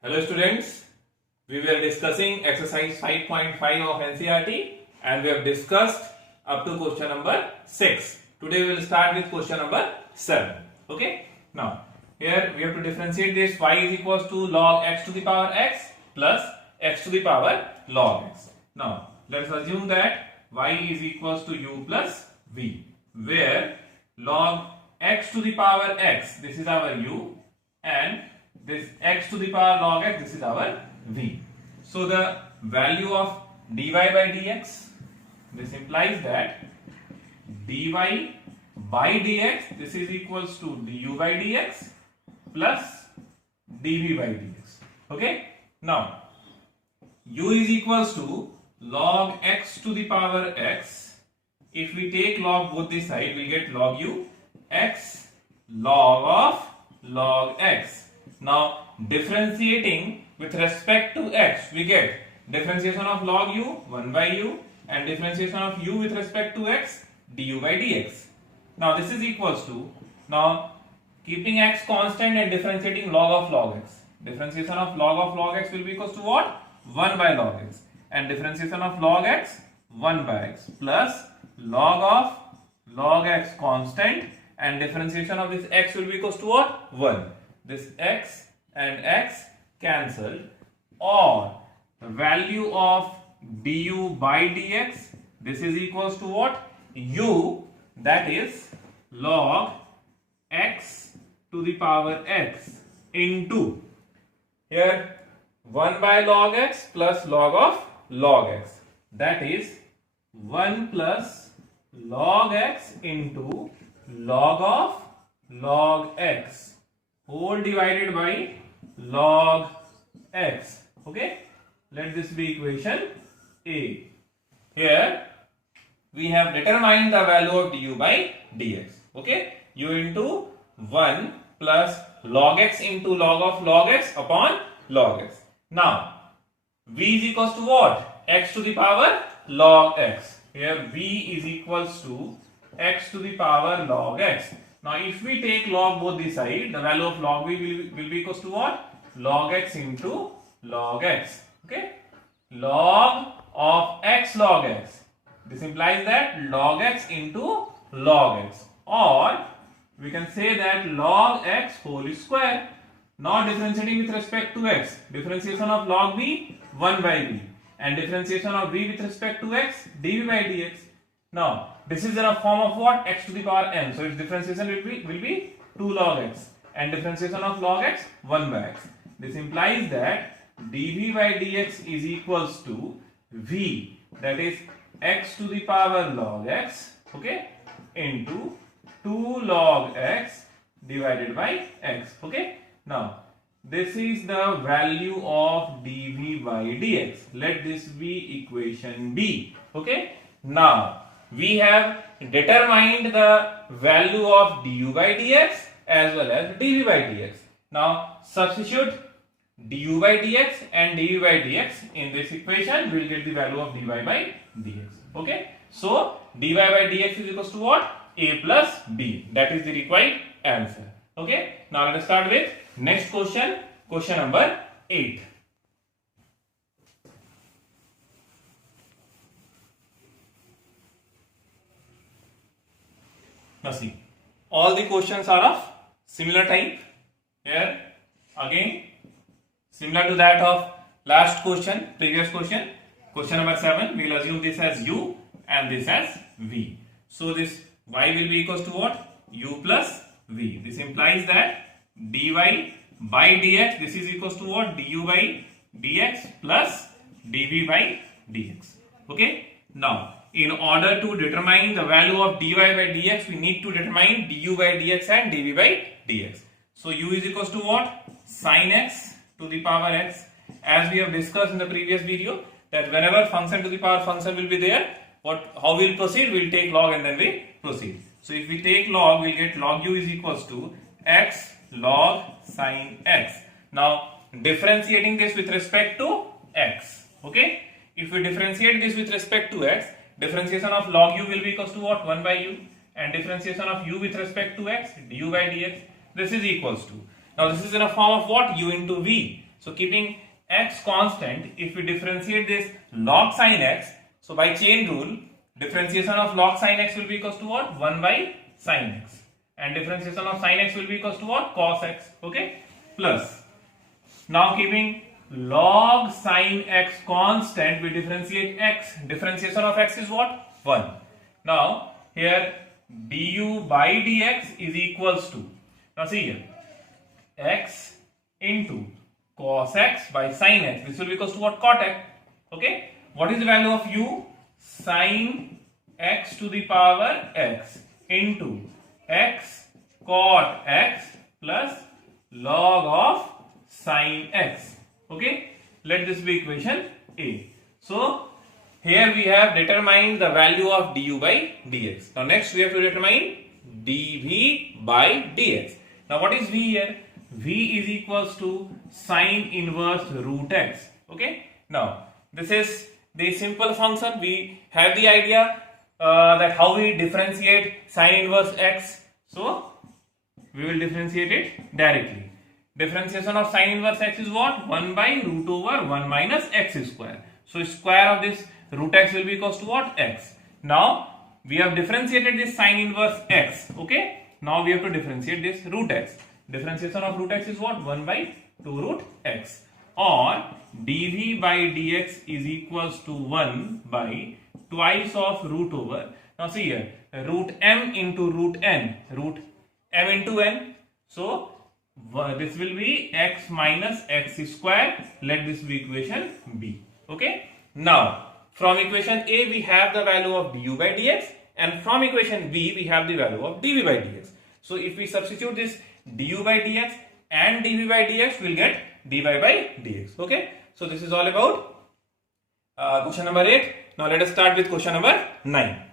Hello students, we were discussing exercise 5.5 of NCERT and we have discussed up to question number 6. Today we will start with question number 7. Okay. Now here we have to differentiate this. Y is equals to log x to the power x plus x to the power log x. Now let us assume that y is equals to u plus v, where log x to the power x, this is our u, and this x to the power log x, this is our v. So the value of dy by dx, this implies that dy by dx, this is equals to du by dx plus dv by dx. Okay. Now u is equals to log x to the power x. If we take log both the side, we get log u x log of log x. Now differentiating with respect to x, we get differentiation of log u 1 by u and differentiation of u with respect to x du by dx. Now this is equals to, now keeping x constant and differentiating log of log x. Differentiation of log x will be equals to what? 1 by log x, and differentiation of log x 1 by x plus log of log x constant, and differentiation of this x will be equals to what? 1. This x and x cancelled, or the value of du by dx, this is equals to what? U, that is log x to the power x into, here 1 by log x plus log of log x, that is 1 plus log x into log of log x whole divided by log x. Okay, let this be equation A. Here we have determined the value of du by dx. Okay, u into 1 plus log x into log of log x upon log x. Now v is equals to what? X to the power log x. Here v is equals to x to the power log x. Now if we take log both the side, the value of log v will be equals to what? Log x into log x. Okay, log of x log x, this implies that log x into log x, or we can say that log x whole square. Now differentiating with respect to x, differentiation of log v 1 by v, and differentiation of v with respect to x dv by dx. Now this is in a form of what? X to the power n. So its differentiation will be 2 log x, and differentiation of log x 1 by x. This implies that dv by dx is equals to v, that is x to the power log x, okay, into 2 log x divided by x. Okay. Now this is the value of dv by dx. Let this be equation B. Okay. Now we have determined the value of du by dx as well as dv by dx. Now substitute du by dx and dv by dx in this equation, we will get the value of dy by dx. Okay. So dy by dx is equals to what? A plus b. That is the required answer. Okay. Now let us start with next question, question number 8. Now see, all the questions are of similar type. Here again, similar to that of last question, previous question, question number 7, we will assume this as u and this as v. So this y will be equals to what? U plus v. This implies that dy by dx, this is equals to what? Du by dx plus dv by dx. Okay. Now in order to determine the value of dy by dx, we need to determine du by dx and dv by dx. So u is equals to what? Sin x to the power x. As we have discussed in the previous video, that whenever function to the power function will be there, how we will proceed? We will take log and then we proceed. So if we take log, we will get log u is equals to x log sin x. Now differentiating this with respect to x. Okay. If we differentiate this with respect to x, differentiation of log u will be equals to what? 1 by u, and differentiation of u with respect to x du by dx, this is equals to, now this is in a form of what? U into v. So So keeping x constant, if we differentiate this log sin x, so by chain rule, differentiation of log sin x will be equals to what? 1 by sin x. And differentiation of sin x will be equals to what? Cos x. Okay? Plus. Now keeping log sin x constant, we differentiate x. Differentiation of x is what? 1. Now here du by dx is equals to, now see here, x into cos x by sin x. This will be equals to what? Cot x. Okay? What is the value of u? Sin x to the power x into x cot x plus log of sin x. Okay? Let this be equation A. So here we have determined the value of du by dx. Now next we have to determine dv by dx. Now what is v here? V is equals to sine inverse root x. Okay? Now this is the simple function. We have the idea that how we differentiate sine inverse x. So we will differentiate it directly. Differentiation of sine inverse x is what? 1 by root over 1 minus x square. So square of this root x will be equals to what? X. Now we have differentiated this sine inverse x. Okay? Now we have to differentiate this root x. Differentiation of root x is what? 1 by 2 root x. Or dv by dx is equals to 1 by twice of root over. Now see here, root m into root n. Root m into n. So this will be x minus x square. Let this be equation B. Okay? Now from equation A we have the value of du by dx, and from equation B we have the value of dv by dx. So if we substitute this du by dx and dv by dx, we'll get dy by dx. Okay? So this is all about question number 8. Now let us start with question number 9.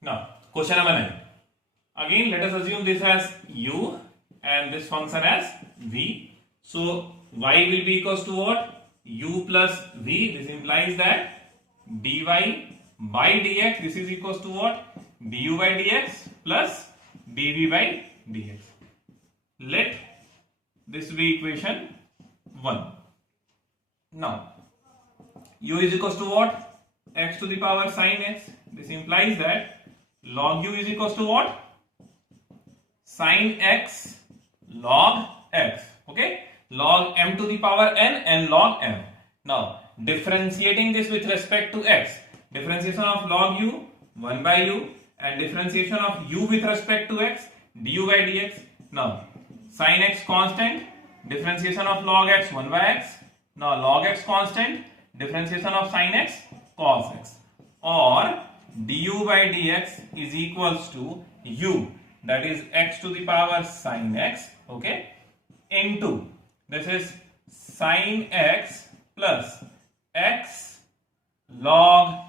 Now question number 9. Again, let us assume this as u and this function as v. So y will be equals to what? U plus v. This implies that dy by dx, this is equals to what? Du by dx plus dv by dx. Let this be equation 1. Now u is equals to what? X to the power sin x. This implies that log u is equals to what? Sin x log x. Okay? Log m to the power n and log m. Now differentiating this with respect to x. Differentiation of log u 1 by u, and differentiation of u with respect to x du by dx. Now sin x constant, differentiation of log x 1 by x. Now log x constant, differentiation of sin x cos x. Or du by dx is equals to u, that is x to the power sin x, okay, into, this is sin x plus x log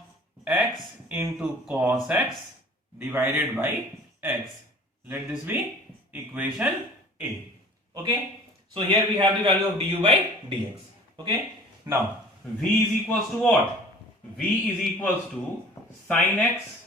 x into cos x divided by x. Let this be equation A. Okay, so here we have the value of du by dx. Okay, now v is equals to what? V is equals to sin x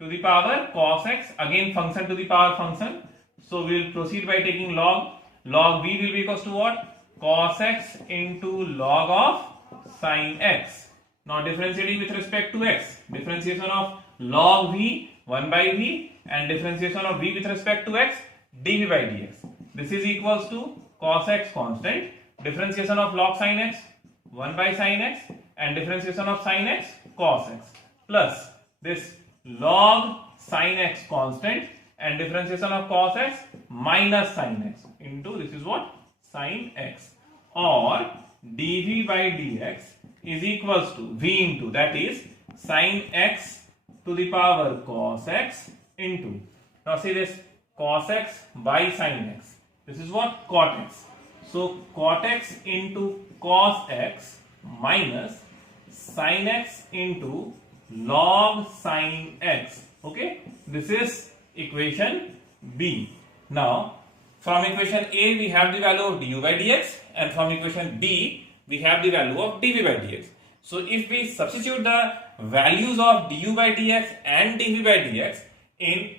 to the power cos x, again function to the power function. So we will proceed by taking log. Log v will be equals to what? Cos x into log of sin x. Now differentiating with respect to x, differentiation of log v 1 by v, and differentiation of v with respect to x dv by dx. This is equals to cos x constant, differentiation of log sin x 1 by sin x, and differentiation of sin x cos x, plus this log sin x constant and differentiation of cos x minus sin x into, this is what? Sin x. Or dv by dx is equals to v into, that is sin x to the power cos x into, now see this, cos x by sin x, this is what? Cot x. So cot x into cos x minus sin x into log sin x. Okay, this is equation B. Now From equation A, we have the value of du by dx, and from equation B, we have the value of dv by dx. So if we substitute the values of du by dx and dv by dx in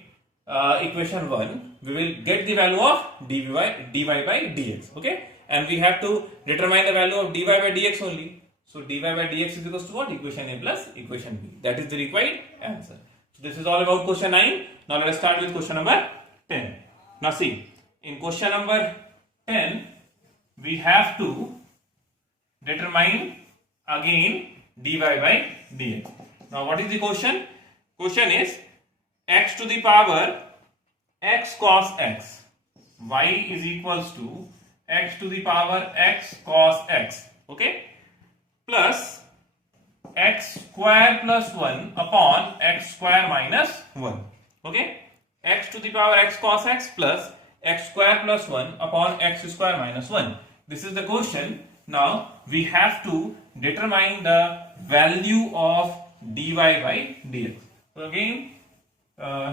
equation 1, we will get the value of dy by dx. Okay, and we have to determine the value of dy by dx only. So dy by dx is equals to what? Equation A plus equation B. That is the required answer. So this is all about question 9. Now let us start with question number 10. Now see, in question number 10, we have to determine again dy by dx. Now what is the question? Question is x to the power x cos x, y is equals to x to the power x cos x, okay, plus x square plus 1 upon x square minus 1, okay, x to the power x cos x plus x square plus 1 upon x square minus 1. This is the question. Now we have to determine the value of dy by dx. So again,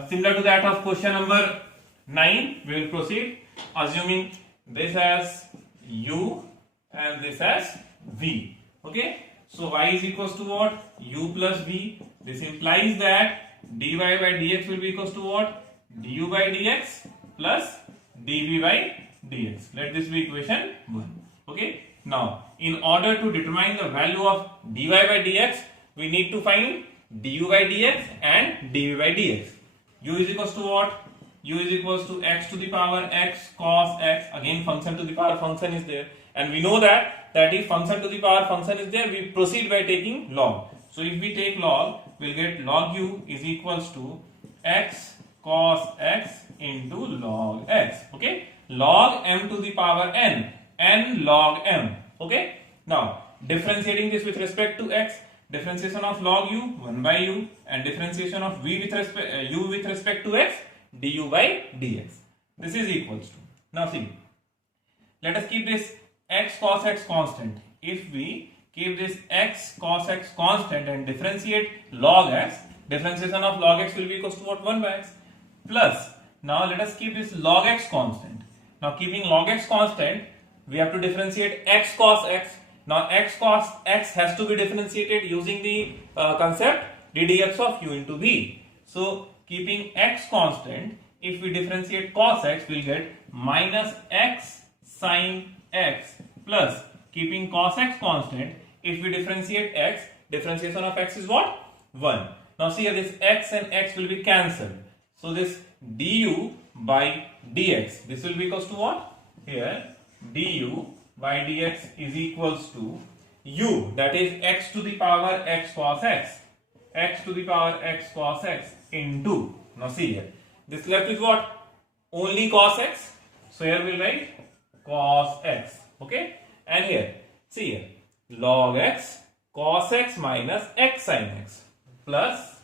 similar to that of question number 9, we will proceed assuming this as u and this as v. Okay, so y is equals to what? U plus v. This implies that dy by dx will be equals to what? Du by dx plus dv by dx. Let this be equation 1. Okay, now in order to determine the value of dy by dx, we need to find du by dx and dv by dx. U is equals to what? U is equals to x to the power x cos x. Again, function to the power function is there, and we know that if function to the power function is there, we proceed by taking log. So if we take log, we'll get log u is equals to x cos x into log x. Okay, log m to the power n log m. Okay, now differentiating this with respect to x, differentiation of log u 1 by u, and differentiation of v with respect u with respect to x, du by dx. This is equals to, now see, let us keep this x cos x constant. If we keep this x cos x constant and differentiate log x, differentiation of log x will be equals to what? 1 by x. Plus, now let us keep this log x constant. Now keeping log x constant, we have to differentiate x cos x. Now x cos x has to be differentiated using the concept ddx of u into v. So keeping x constant, if we differentiate cos x, we'll get minus x sin x, plus keeping cos x constant, if we differentiate x, differentiation of x is what? 1. Now see here, this x and x will be cancelled. So this du by dx, this will be equals to what? Here du by dx is equals to u, that is x to the power x cos x, x to the power x cos x into, now see here, this left with what? Only cos x. So here we'll write cos x. Okay, and here, see here, log x cos x minus x sin x plus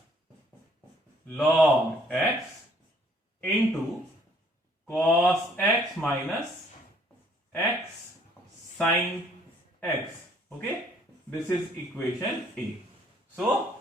log x into cos x minus x sin x. Okay, this is equation A. So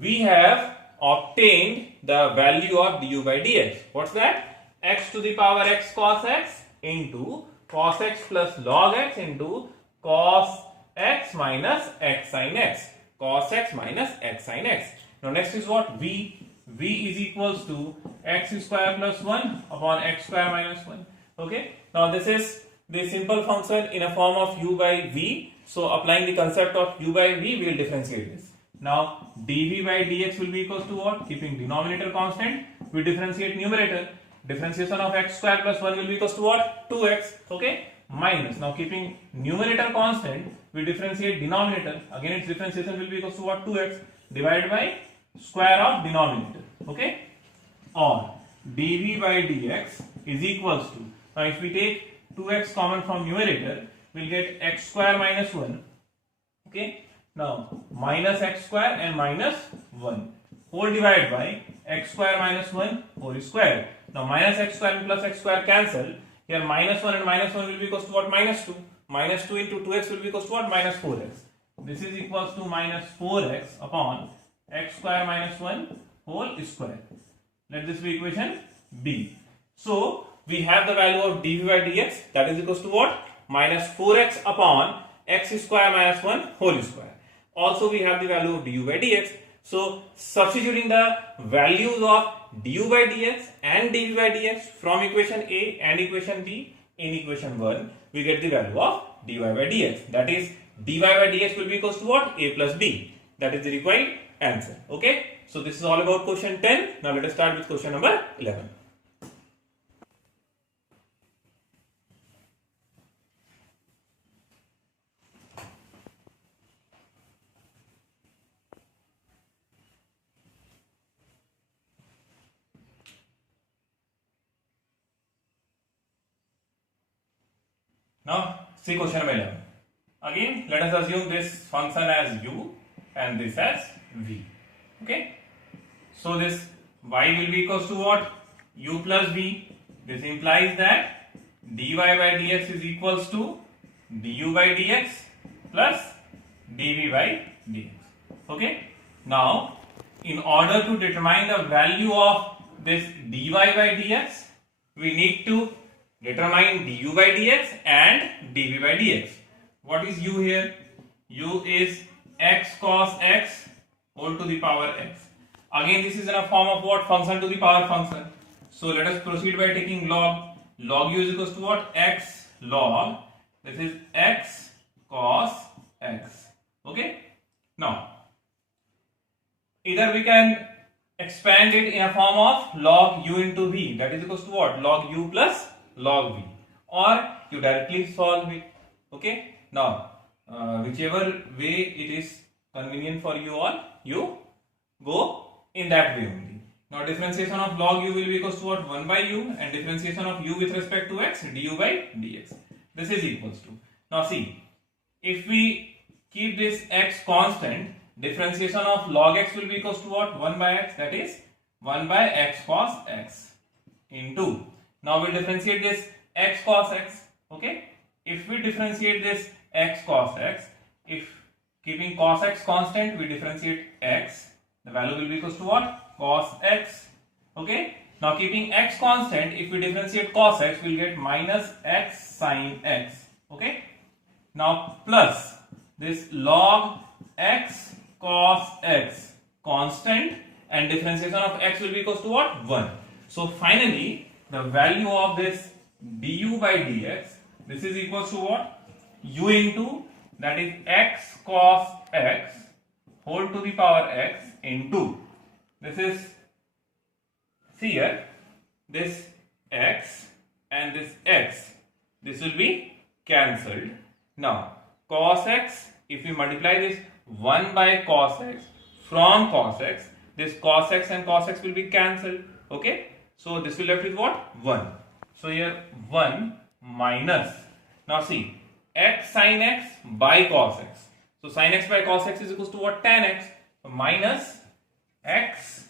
we have obtained the value of du by dx. What's that? X to the power x cos x into cos x plus log x into cos x minus x sin x. Cos x minus x sin x. Now next is what? V. V is equals to x square plus 1 upon x square minus 1. Okay. Now this is the simple function in a form of u by v. So applying the concept of u by v, we will differentiate this. Now dv by dx will be equals to what? Keeping denominator constant, we differentiate numerator. Differentiation of x square plus 1 will be equals to what? 2x. Okay, minus, now keeping numerator constant, we differentiate denominator. Again its differentiation will be equals to what? 2x divided by square of denominator. Okay, or dv by dx is equals to, now if we take 2x common from numerator, we'll get x square minus 1. Okay, now minus x square and minus 1 whole divided by x square minus 1 whole square. Now minus x square and plus x square cancel. Here minus 1 and minus 1 will be equals to what? Minus 2. Minus 2 into 2x will be equals to what? Minus 4x. This is equals to minus 4x upon x square minus 1 whole square. Let this be equation B. So we have the value of dv by dx, that is equals to what? Minus 4x upon x square minus 1 whole square. Also we have the value of du by dx. So substituting the values of du by dx and dv by dx from equation A and equation B in equation 1, we get the value of dy by dx. That is dy by dx will be equals to what? A plus b. That is the required answer. Okay. So this is all about question 10. Now let us start with question number 11. Now see question number 11. Again let us assume this function as u and this as v. Okay. So this y will be equals to what? U plus v. This implies that dy by dx is equals to du by dx plus dv by dx. Okay. Now in order to determine the value of this dy by dx, we need to determine du by dx and dv by dx. What is u here? U is x cos x whole to the power x. Again this is in a form of what? Function to the power function. So let us proceed by taking log. Log u is equals to what? X log. This is x cos x. Okay. Now either we can expand it in a form of log u into v, that is equals to what? Log u plus log v, or you directly solve it. Okay. Now whichever way it is convenient for you all, you go in that way only. Now differentiation of log u will be equals to what? 1 by u, and differentiation of u with respect to x, du by dx. This is equals to. Now see, if we keep this x constant, differentiation of log x will be equals to what? 1 by x, that is 1 by x cos x into. Now we differentiate this x cos x. Okay. If we differentiate this x cos x, if keeping cos x constant, we differentiate x, the value will be equals to what? Cos x. Okay. Now keeping x constant, if we differentiate cos x, we will get minus x sin x. Okay. Now plus this log x cos x constant, and differentiation of x will be equals to what? 1. So finally the value of this du by dx, this is equals to what? U into, that is x cos x whole to the power x into, this is, see here, this x and this x, this will be cancelled. Now cos x, if we multiply this 1 by cos x from cos x, this cos x and cos x will be cancelled. Okay. So this will left with what? 1. So here 1 minus, now see, x sin x by cos x. So sin x by cos x is equals to what? Tan x. So minus x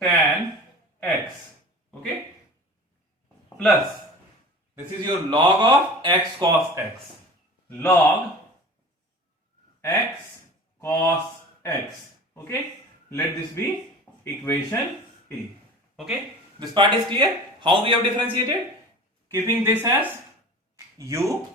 tan x. Okay. Plus, this is your log of x cos x. Log x cos x. Okay. Let this be equation A. Okay. This part is clear. How we have differentiated? Keeping this as u.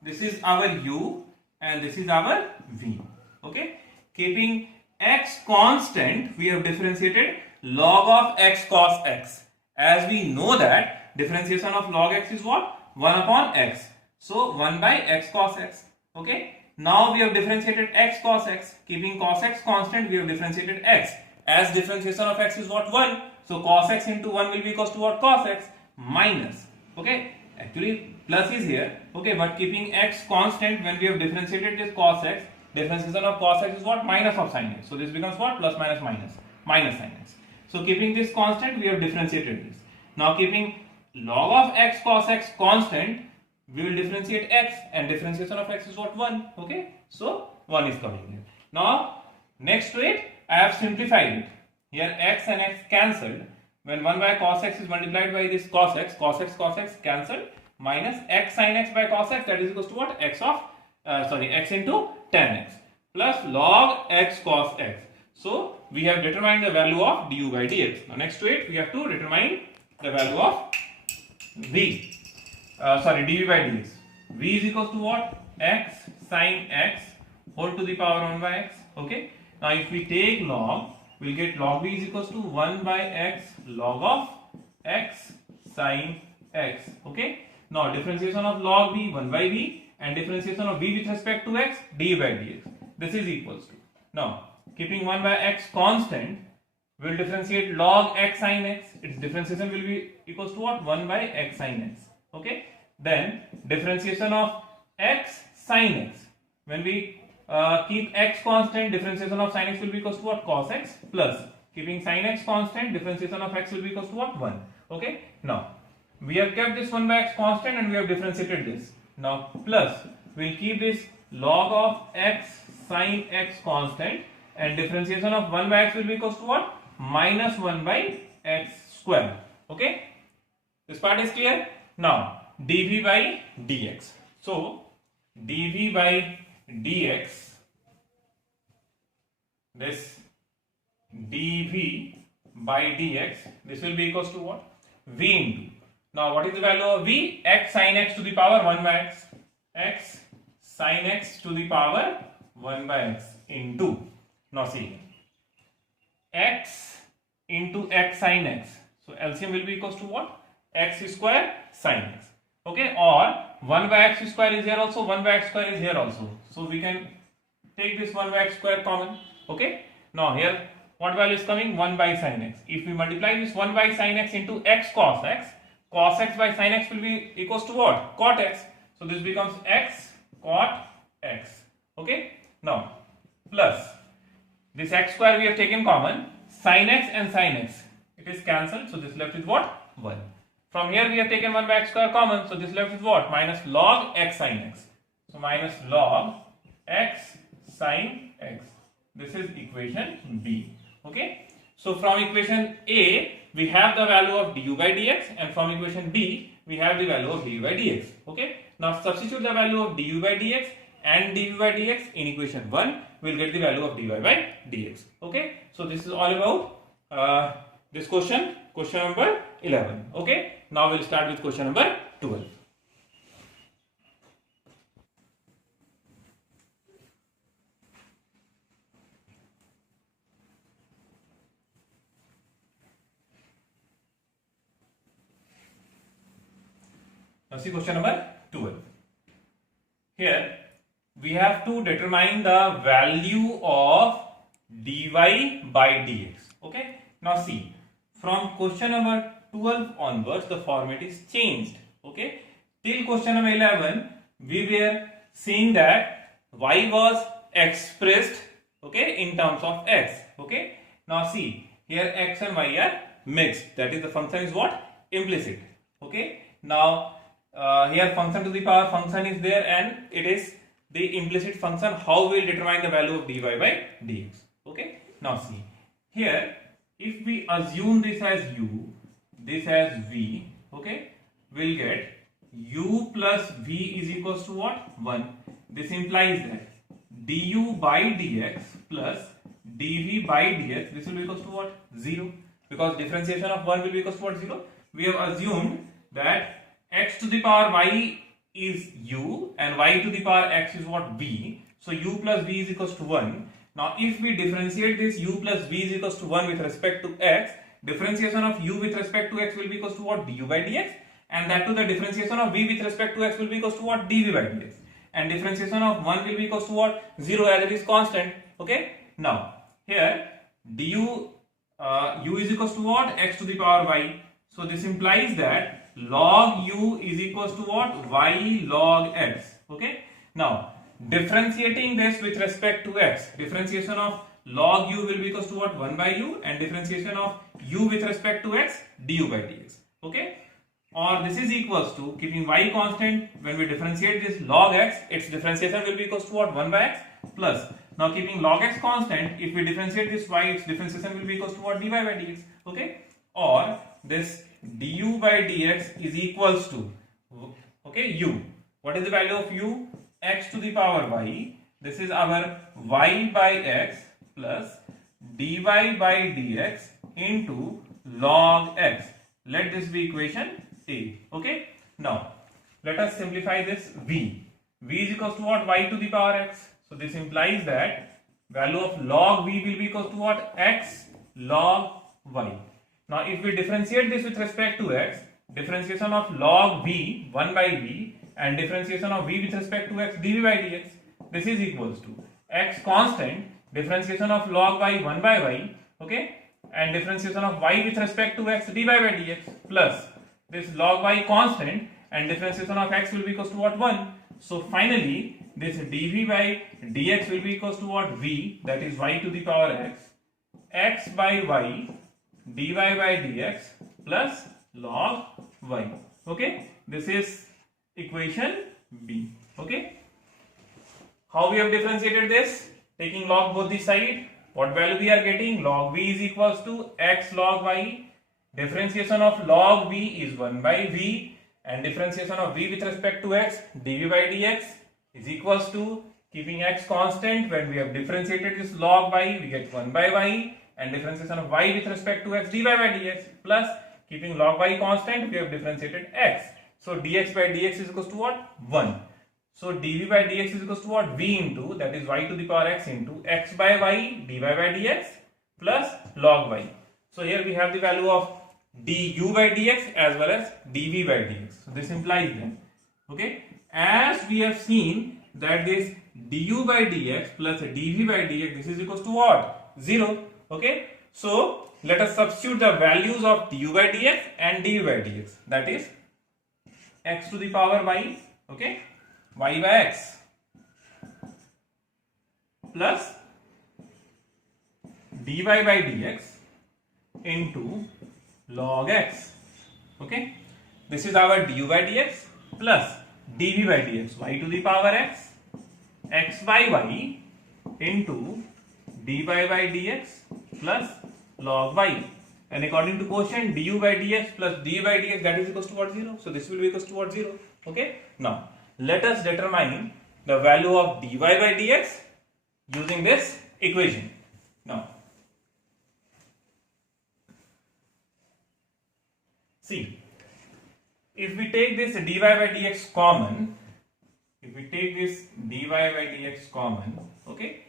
This is our u and this is our v. Okay. Keeping x constant, we have differentiated log of x cos x. As we know that differentiation of log x is what? 1 upon x. So 1 by x cos x. Okay. Now we have differentiated x cos x. Keeping cos x constant, we have differentiated x. As differentiation of x is what? 1. So cos x into 1 will be equals to what? Cos x minus. Okay. Actually plus is here. Okay. But keeping x constant, when we have differentiated this cos x, differentiation of cos x is what? Minus of sin x. So this becomes what? Plus minus minus. Minus sin x. So keeping this constant, we have differentiated this. Now keeping log of x cos x constant, we will differentiate x, and differentiation of x is what? 1. Okay. So 1 is coming here. Now next to it, I have simplified it. Here x and x cancelled. When 1 by cos x is multiplied by this cos x cancelled, minus x sin x by cos x, that is equals to what? X of x into tan x plus log x cos x. So we have determined the value of du by dx. Now next to it, we have to determine the value of v. Dv by dx. V is equals to what? X sine x whole to the power 1 by x. Okay. Now if we take log, we'll get log v is equals to 1 by x log of x sine x. Okay. Now differentiation of log v 1 by v and differentiation of v with respect to x d by dx. This is equals to. Now keeping 1 by x constant, we'll differentiate log x sine x. Its differentiation will be equals to what? 1 by x sine x. Okay. Then differentiation of x sine x. When we keep x constant, differentiation of sine x will be equals to what? Cos x, plus keeping sine x constant, differentiation of x will be equals to what? 1. Okay. Now we have kept this 1 by x constant and we have differentiated this. Now plus we'll keep this log of x sine x constant and differentiation of 1 by x will be equals to what? Minus 1 by x square. Okay. This part is clear. Now dv by dx. So dv by dx, this dv by dx, this will be equals to what? V into. Now what is the value of v? X sine x to the power 1 by x. X sine x to the power 1 by x into. Now see, x into x sine x. So LCM will be equals to what? X square sine x. Okay, or 1 by x square is here also, 1 by x square is here also. So we can take this 1 by x square common. Okay, now here what value is coming? 1 by sine x. If we multiply this 1 by sine x into x cos x by sine x will be equals to what? Cot x. So this becomes x cot x. Okay, now plus this x square we have taken common, sine x and sine x, it is cancelled. So this left is what? 1. From here we have taken 1 by x square common, so this left is what? Minus log x sine x. So minus log x sine x. This is equation B. Okay. So from equation A we have the value of du by dx, and from equation B we have the value of du by dx. Okay. Now substitute the value of du by dx and dv by dx in equation 1. We'll get the value of dy by dx. Okay. So this is all about this question number 11. Okay. Now we'll start with question number 12. Now see question number 12. Here we have to determine the value of dy by dx. Okay. Now see, from question number 12 onwards the format is changed. Okay. Till question number 11 we were seeing that y was expressed, okay, in terms of x. Okay. Now see, here x and y are mixed, that is the function is what? Implicit. Okay. Now here function to the power function is there and it is the implicit function. How we will determine the value of dy by dx. Okay. Now see, here if we assume this as u, this as v, okay, we'll get u plus v is equals to what? 1. This implies that du by dx plus dv by dx, this will be equals to what? 0. Because differentiation of 1 will be equals to what? 0. We have assumed that x to the power y is u and y to the power x is what? V. So u plus v is equals to 1. Now if we differentiate this u plus v is equals to 1 with respect to x, differentiation of u with respect to x will be equals to what? Du by dx, and that to the differentiation of v with respect to x will be equals to what? Dv by dx, and differentiation of 1 will be equals to what? 0, as it is constant. Okay. Now here du u is equals to what? X to the power y. So this implies that log u is equals to what? Y log x. Okay. Now differentiating this with respect to x, differentiation of log u will be equals to what? 1 by u, and differentiation of u with respect to x, du by dx. Okay. Or this is equals to, keeping y constant, when we differentiate this log x, its differentiation will be equals to what? 1 by x plus. Now keeping log x constant, if we differentiate this y, its differentiation will be equals to what? Dy by dx. Okay. Or this du by dx is equals to, okay, u. What is the value of u? X to the power y. This is our y by x plus dy by dx into log x. Let this be equation A. Okay. Now let us simplify this v. V is equals to what? Y to the power x. So this implies that value of log v will be equals to what? X log y. Now if we differentiate this with respect to x, differentiation of log v 1 by v and differentiation of v with respect to x dv by dx, this is equals to x constant differentiation of log y 1 by y, okay, and differentiation of y with respect to x dy by dx plus this log y constant and differentiation of x will be equals to what? 1. So finally this dv by dx will be equals to what? V, that is y to the power x by y dy by dx plus log y. Okay, this is equation B. Okay, how we have differentiated this? Taking log both the side, what value we are getting? Log v is equals to x log y. Differentiation of log v is 1 by v, and differentiation of v with respect to x dv by dx is equals to, keeping x constant, when we have differentiated this log y we get 1 by y, and differentiation of y with respect to x dy by dx plus, keeping log y constant, we have differentiated x. So dx by dx is equals to what? 1. So dv by dx is equals to what? V into, that is y to the power x into x by y dy by dx plus log y. So here we have the value of du by dx as well as dv by dx. So this implies then, okay, as we have seen that this du by dx plus dv by dx, this is equals to what? 0. Okay, so let us substitute the values of du by dx and dv by dx, that is x to the power y, okay, y by x plus dy by dx into log x. Okay, this is our du by dx plus dv by dx, y to the power x by y into dy by dx plus log y, and according to quotient du by dx plus dv by dx, that is equals to what? 0. So this will be equals to what? 0. Okay, now let us determine the value of dy by dx using this equation. Now see, if we take this dy by dx common, okay,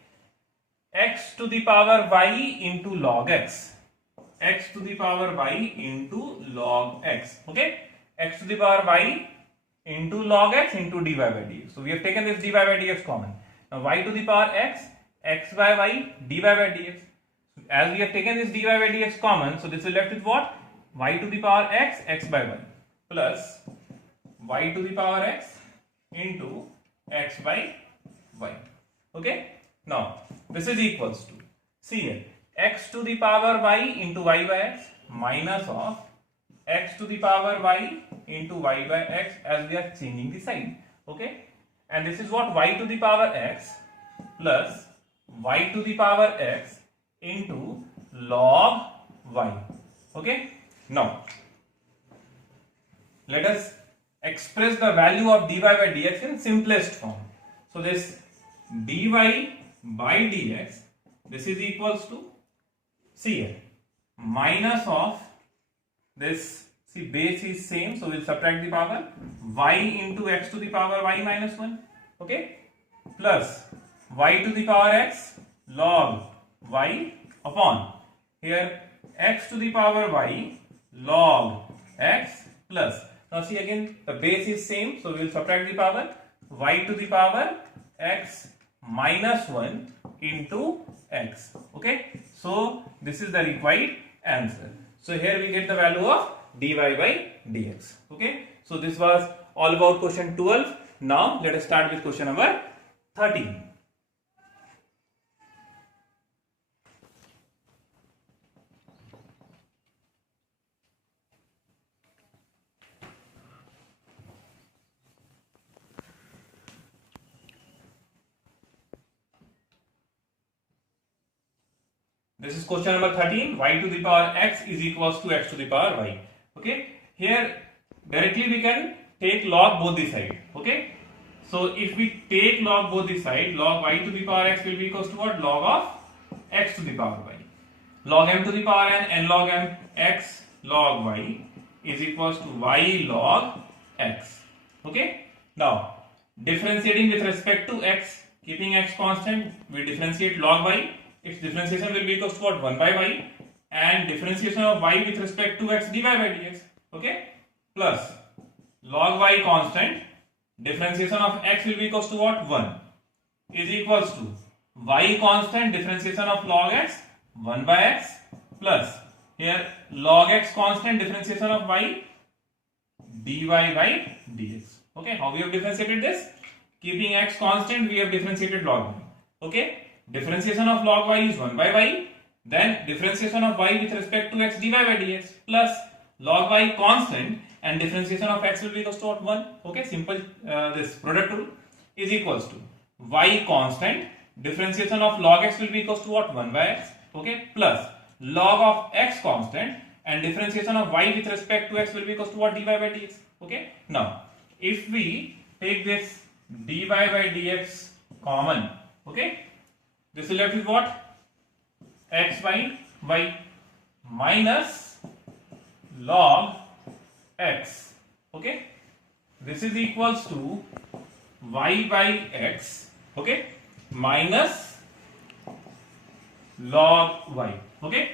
x to the power y into log x, x to the power y into log x, okay, x to the power y into log x into dy by dx. So we have taken this dy by dx common. Now y to the power x by y dy by dx. As we have taken this dy by dx common, so this is left with what? Y to the power x by y plus y to the power x into x by y. Okay, now this is equals to, see here, x to the power y into y by x minus of x to the power y into y by x, as we are changing the sign. Okay, and this is what? Y to the power x plus y to the power x into log y. Okay, now let us express the value of dy by dx in simplest form. So this dy by dx, this is equals to, see here, minus of this, see base is same, so we'll subtract the power, y into x to the power y minus 1, okay, plus y to the power x log y upon here x to the power y log x plus, now see again the base is same, so we will subtract the power, y to the power x minus 1 into x. Okay, so this is the required answer. So here we get the value of dy by dx. Okay, so this was all about question 12. Now let us start with question number 13. This is question number 13. Y to the power x is equals to x to the power y. Okay, here directly we can take log both the side. Okay, so if we take log both the side, log y to the power x will be equals to what? Log of x to the power y. Log m to the power n, n log m, x log y is equals to y log x. Okay. Now, differentiating with respect to x, keeping x constant, we differentiate log y. Its differentiation will be equals to what? 1 by y, and differentiation of y with respect to x dy by dx. Okay. Plus log y constant, differentiation of x will be equals to what? 1 is equals to y constant, differentiation of log x 1 by x, plus here log x constant, differentiation of y dy by dx. Okay, how we have differentiated this? Keeping x constant, we have differentiated log y. Okay, differentiation of log y is 1 by y, then differentiation of y with respect to x dy by dx, plus log y constant, and differentiation of x will be equals to what? 1. Okay, simple. This product rule is equals to y constant, differentiation of log x will be equals to what? 1 by x. Okay, plus log of x constant, and differentiation of y with respect to x will be equals to what? Dy by dx. Okay, now if we take this dy by dx common, okay, this will left with what? X by y minus log x. Okay, this is equals to y by x, okay, minus log y. Okay,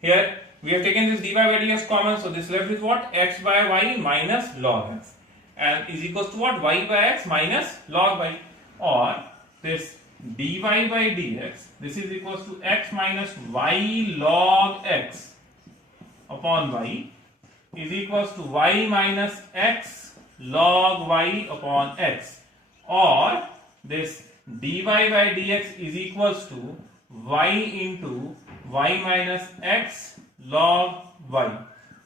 here we have taken this dy by dx common, so this left with what? X by y minus log x, and is equals to what? Y by x minus log y, or this dy by dx, this is equals to x minus y log x upon y is equals to y minus x log y upon x, or this dy by dx is equals to y into y minus x log y.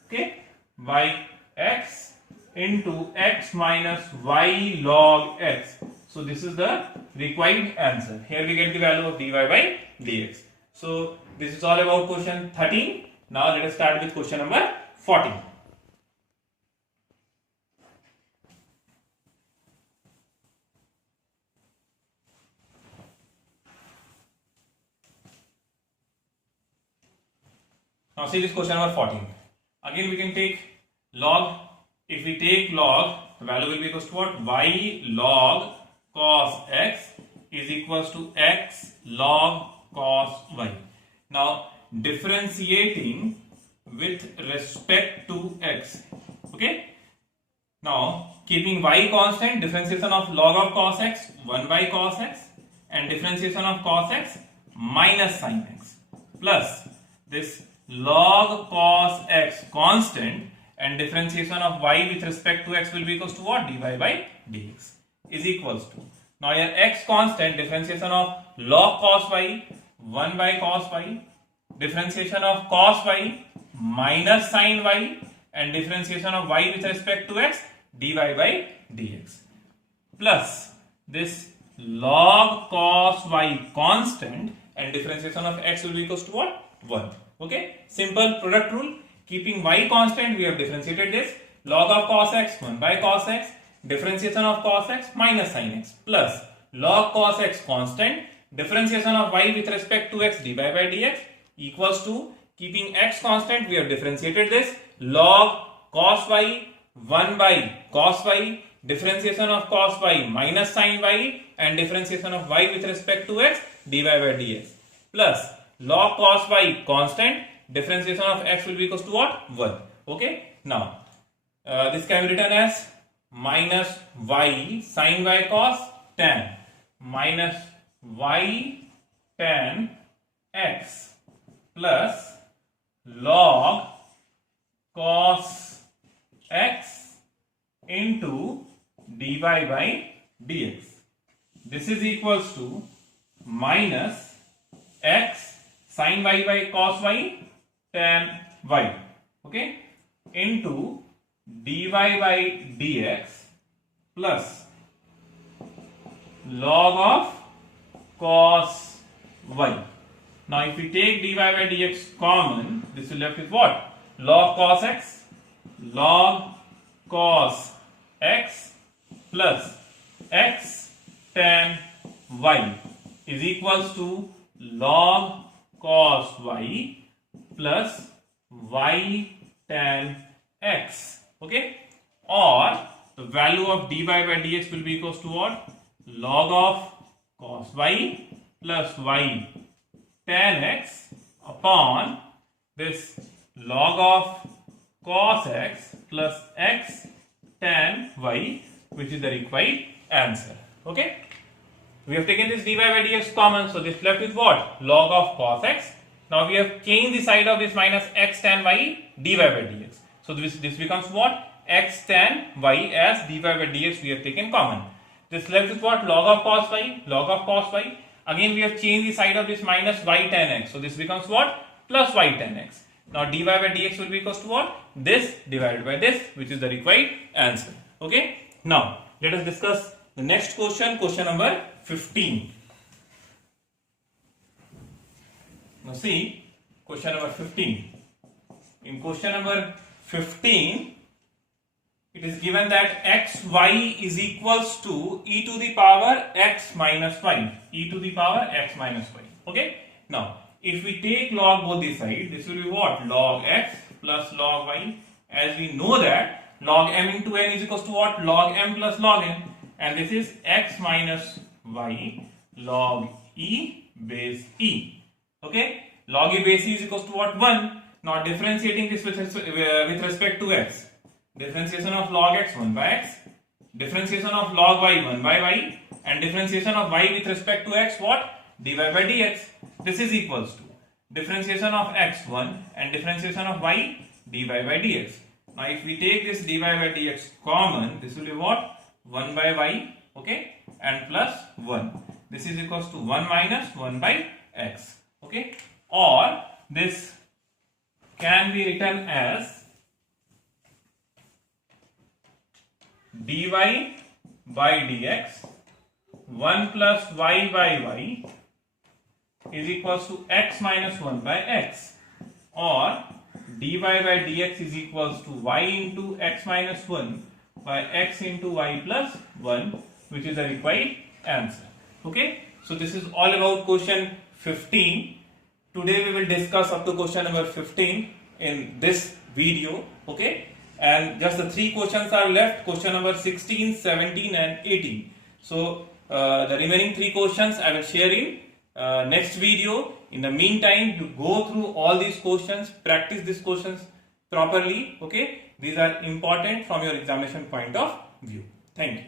Okay, y x into x minus y log x. So this is the required answer. Here we get the value of dy by dx. So this is all about question 13. Now let us start with question number 14. Now see this question number 14. Again we can take log. If we take log, the value will be equals to what? Y log cos x is equals to x log cos y. Now differentiating with respect to x. Okay. Now keeping y constant, differentiation of log of cos x 1 by cos x, and differentiation of cos x minus sin x, plus this log cos x constant, and differentiation of y with respect to x will be equals to what? Dy by dx is equals to, now here x constant, differentiation of log cos y 1 by cos y, differentiation of cos y minus sin y, and differentiation of y with respect to x dy by dx, plus this log cos y constant, and differentiation of x will be equals to what? 1. Okay, simple product rule. Keeping y constant, we have differentiated this log of cos x 1 by cos x, differentiation of cos x minus sin x, plus log cos x constant, differentiation of y with respect to x dy by dx equals to, keeping x constant, we have differentiated this log cos y 1 by cos y, differentiation of cos y minus sin y, and differentiation of y with respect to x dy by dx, plus log cos y constant, differentiation of x will be equals to what? 1. Okay, now this can be written as minus y sin y cos tan minus y tan x plus log cos x into dy by dx. This is equals to minus x sin y by cos y tan y, okay, into dy by dx plus log of cos y. Now if we take dy by dx common, this will left with what? Log cos x plus x tan y is equals to log cos y plus y tan x. Okay, or the value of dy by dx will be equals to what? Log of cos y plus y tan x upon this log of cos x plus x tan y, which is the required answer. Okay, we have taken this dy by dx common, so this left with what? Log of cos x. Now we have changed the side of this minus x tan y dy by dx. So this becomes what? X tan y as dy by dx we have taken common. This left with what? Log of cos y, log of cos y. Again we have changed the side of this minus y tan x. So this becomes what? Plus y tan x. Now dy by dx will be equals to what? This divided by this, which is the required answer. Okay. Now let us discuss the next question, question number 15. Now see question number 15. In question number 15, it is given that xy is equals to e to the power x minus y. E to the power x minus y. Okay. Now, if we take log both the sides, this will be what? Log x plus log y. As we know that log m into n is equals to what? Log m plus log n. And this is x minus y log e base e. Okay. Log e base e is equals to what? 1. Now differentiating this with respect to x. Differentiation of log x 1 by x. Differentiation of log y 1 by y. And differentiation of y with respect to x what? Dy by dx. This is equals to differentiation of x 1 and differentiation of y dy by dx. Now if we take this dy by dx common, this will be what? 1 by y, okay, and plus 1. This is equals to 1 minus 1 by x, okay, or this can be written as dy by dx 1 plus y by y is equals to x minus 1 by x, or dy by dx is equals to y into x minus 1 by x into y plus 1, which is the required answer. Okay, so this is all about question 15. Today we will discuss up to question number 15 in this video. Okay, and just the 3 questions are left, question number 16, 17 and 18. So the remaining 3 questions I will share in next video. In the meantime, you go through all these questions, practice these questions properly. Okay, these are important from your examination point of view. Thank you.